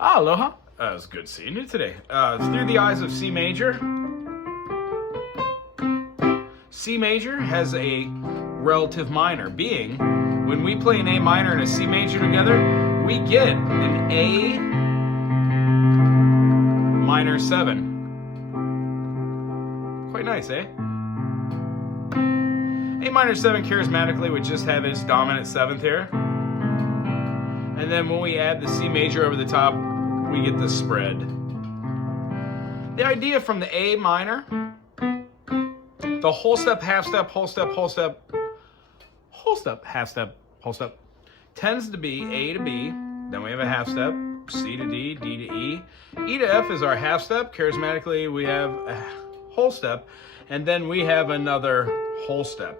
Aloha. It's good seeing you today. Through the eyes of C major. C major has a relative minor, being when we play an A minor and a C major together, we get an A minor 7. Quite nice, eh? A minor 7 charismatically would just have its dominant 7th here. And then when we add the C major over the top, we get the spread. The idea from the A minor, the whole step, half step, whole step, whole step, whole step, half step, whole step, tends to be A to B, then we have a half step, C to D, D to E. E to F is our half step. Charismatically, we have a whole step, and then we have another whole step.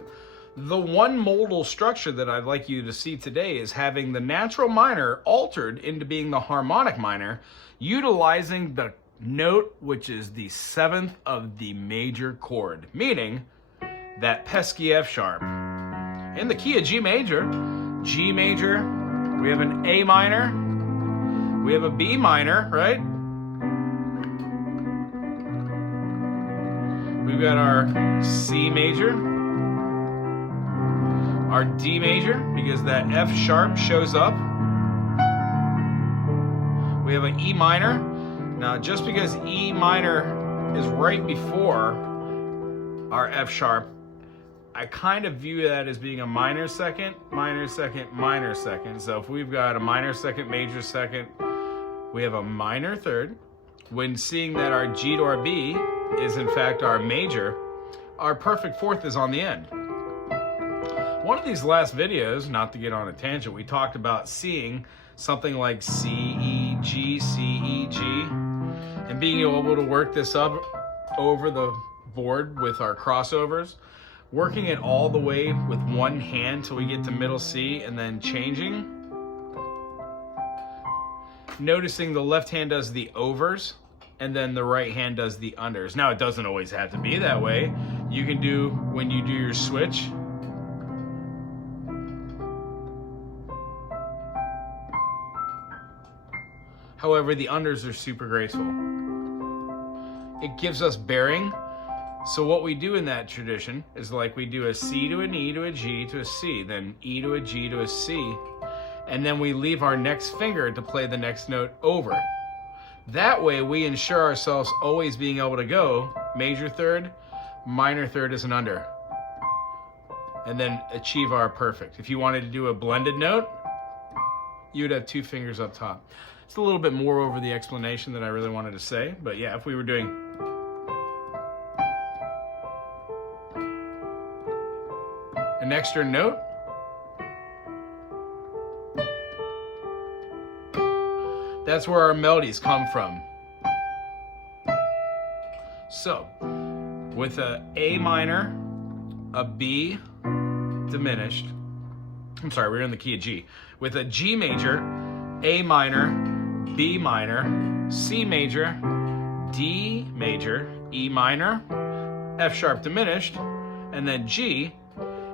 The one modal structure that I'd like you to see today is having the natural minor altered into being the harmonic minor, utilizing the note which is the 7th of the major chord, meaning that pesky F sharp. In the key of G major, we have an A minor, we have a B minor, right? We've got our C major, our D major, because that F sharp shows up. We have an E minor. Now, just because E minor is right before our F sharp, I kind of view that as being a minor second, minor second, minor second. So if we've got a minor second, major second, we have a minor third. When seeing that our G to our B is in fact our major, our perfect fourth is on the end. One of these last videos, not to get on a tangent, we talked about seeing something like C, E, G, C, E, G, and being able to work this up over the board with our crossovers, working it all the way with one hand till we get to middle C and then changing. Noticing the left hand does the overs and then the right hand does the unders. Now, it doesn't always have to be that way. You can do, when you do your switch, however, the unders are super graceful. It gives us bearing. So what we do in that tradition is like we do a C to an E to a G to a C, then E to a G to a C, and then we leave our next finger to play the next note over. That way we ensure ourselves always being able to go major third, minor third is an under, and then achieve our perfect. If you wanted to do a blended note, you would have 2 fingers up top. It's a little bit more over the explanation that I really wanted to say, but yeah, if we were doing an extra note, that's where our melodies come from. So, with a A minor, a B diminished, I'm sorry, we're in the key of G. With a G major, A minor, B minor, C major, D major, E minor, F sharp diminished, and then G.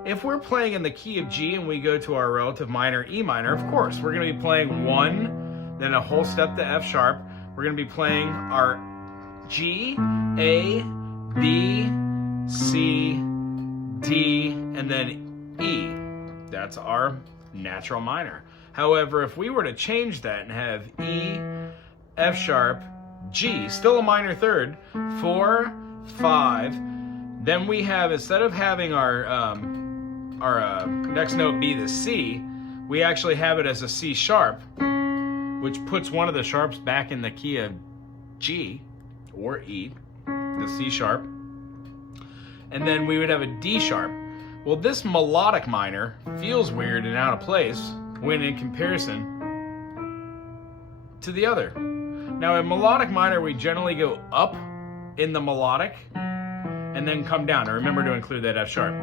If we're playing in the key of G and we go to our relative minor E minor, of course, we're going to be playing 1, then a whole step to F sharp. We're going to be playing our G, A, B, C, D, and then E. That's our natural minor. However, if we were to change that and have E, F sharp, G, still a minor third, 4, 5, then we have, instead of having our next note be the C, we actually have it as a C sharp, which puts one of the sharps back in the key of G or E, the C sharp, and then we would have a D sharp. Well, this melodic minor feels weird and out of place when in comparison to the other. Now, in melodic minor, we generally go up in the melodic and then come down. And remember to include that F sharp.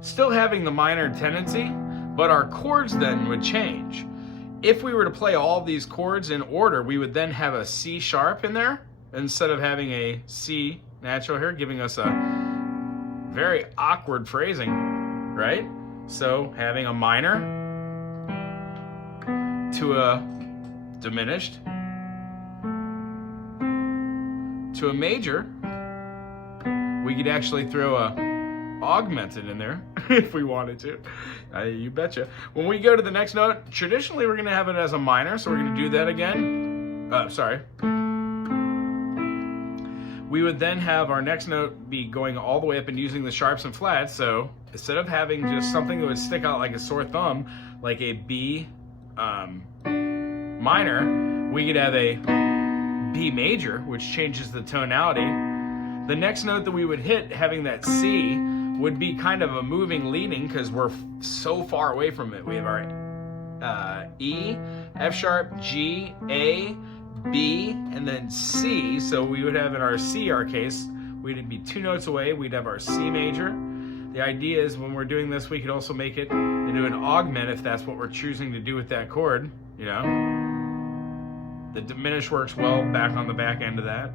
Still having the minor tendency, but our chords then would change. If we were to play all of these chords in order, we would then have a C sharp in there instead of having a C natural here, giving us a very awkward phrasing, right? So having a minor, to a diminished, to a major. We could actually throw a augmented in there if we wanted to. You betcha. When we go to the next note, traditionally we're going to have it as a minor, so we're going to do that again. Sorry. We would then have our next note be going all the way up and using the sharps and flats. So instead of having just something that would stick out like a sore thumb, like a B minor, we could have a B major, which changes the tonality. The next note that we would hit, having that C, would be kind of a moving leading because we're so far away from it. We have our E, F sharp, G, A, B, and then C. So we would have in our C, our case, we'd be 2 notes away. We'd have our C major. The idea is when we're doing this, we could also make it into an augment if that's what we're choosing to do with that chord, you know. The diminished works well back on the back end of that.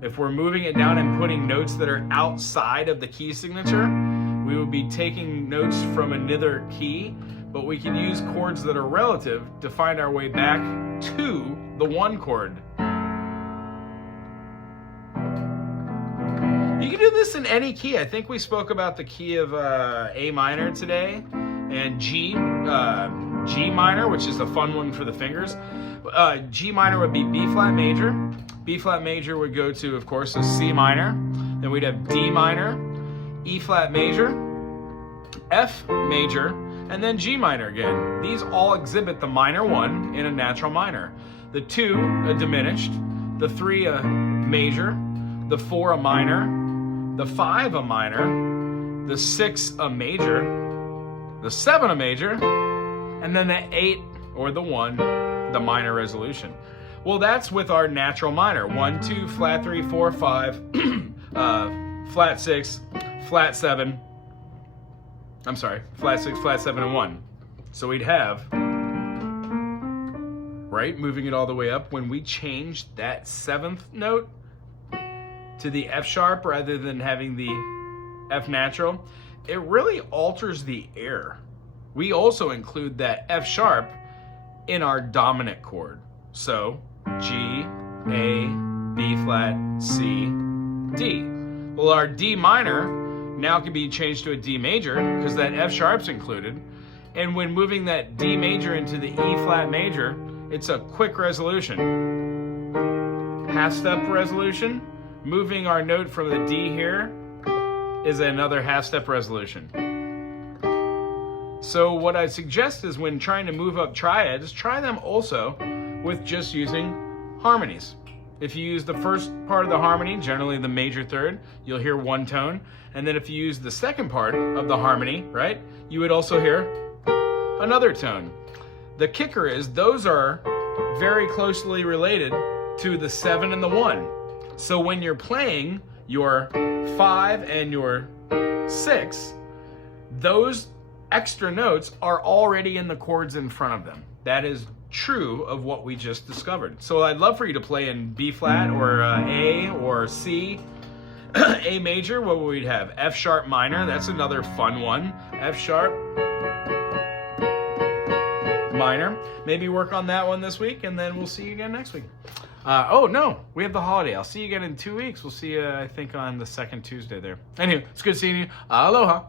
If we're moving it down and putting notes that are outside of the key signature, we would be taking notes from another key, but we can use chords that are relative to find our way back to the 1 chord. You can do this in any key. I think we spoke about the key of A minor today, and G minor, which is a fun one for the fingers. G minor would be B flat major. B flat major would go to, of course, a C minor. Then we'd have D minor, E flat major, F major, and then G minor again. These all exhibit the minor 1 in a natural minor. The 2, a diminished. The 3, a major. The 4, a minor. The 5, a minor. The 6, a major. The 7, a major. And then the 8, or the 1, the minor resolution. Well, that's with our natural minor. 1, 2, flat 3, 4, 5, flat 6, flat 7. I'm sorry, flat 6, flat 7, and 1. So we'd have, right, moving it all the way up, when we changed that 7th note to the F sharp rather than having the F natural, it really alters the air. We also include that F sharp in our dominant chord. So G, A, B flat, C, D. Well, our D minor now can be changed to a D major because that F sharp's included. And when moving that D major into the E flat major, it's a quick resolution. Half step resolution. Moving our note from the D here is another half step resolution. So what I suggest is when trying to move up triads, try them also with just using harmonies. If you use the first part of the harmony, generally the major third, you'll hear 1 tone. And then if you use the second part of the harmony, right, you would also hear another tone. The kicker is those are very closely related to the 7 and the 1. So when you're playing your 5 and your 6, those extra notes are already in the chords in front of them. That is true of what we just discovered. So I'd love for you to play in B flat or A or C. A major, what would we have? F sharp minor, that's another fun one. F sharp minor. Maybe work on that one this week, and then we'll see you again next week. Oh no, we have the holiday. I'll see you again in 2 weeks. We'll see you, I think, on the 2nd Tuesday there. Anyway, it's good seeing you. Aloha.